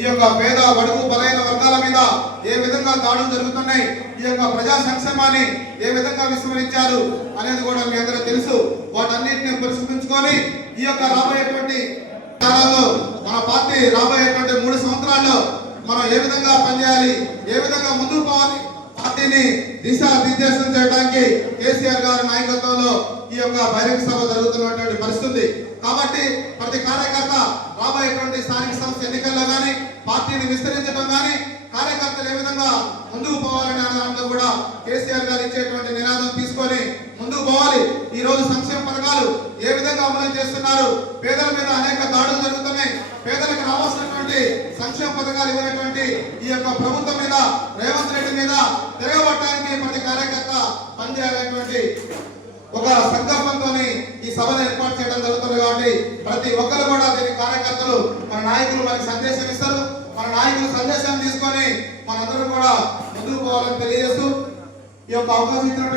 ఈ యొక్క పేద బడుగు బలైన వర్గాల మీద ఏ విధంగా దాడులు జరుగుతున్నాయి ఈ యొక్క ప్రజా సంక్షేమాన్ని ఏ విధంగా విస్మరించారు అనేది కూడా మీ అందరూ తెలుసు. వాటన్నిటిని పరిశీలించుకొని ఈ యొక్క రాబోయేటువంటి మన పార్టీ రాబోయేటువంటి మూడు సంవత్సరాల్లో మనం ఏ విధంగా పనిచేయాలి ఏ విధంగా ముందుకు పోవాలి పార్టీని దిశ నిర్దేశం చేయడానికి కేసీఆర్ గారి నాయకత్వంలో ఈ యొక్క బహిరంగ సభ జరుగుతున్నటువంటి పరిస్థితి. కాబట్టి ప్రతి కార్యకర్త రాబోయేటువంటి స్థానిక సంస్థ ఎన్నికల్లో కానీ పార్టీని విస్తరించడం కానీ కార్యకర్తలు ఏ విధంగా ముందుకు పోవాలనే దాంట్లో కూడా కేసీఆర్ గారు ఇచ్చేటువంటి నినాదం తీసుకొని ముందుకు పోవాలి. ఈ రోజు సంక్షేమ పథకాలు ఏ విధంగా అమలు చేస్తున్నారు? పేదల మీద అనేక దాడులు జరుగుతున్నాయి. పేదలకు రావాల్సినటువంటి సంక్షేమ పథకాలు ఇవ్వనటువంటి ఈ యొక్క ప్రభుత్వం మీద రేవంత్ రెడ్డి మీద తిరగబట్టడానికి ప్రతి కార్యకర్త పనిచేయాలనేటువంటి ఒక సంకల్పంతో ప్రతి ఒక్కరు కూడా దీని కార్యకర్తలు మన నాయకులు మనకి సందేశం ఇస్తారు. మన నాయకులు సందేశాన్ని తీసుకొని మనందరం కూడా ముందుకు పోవాలని తెలియజేస్తూ ఈ యొక్క అవకాశం ఇచ్చినటువంటి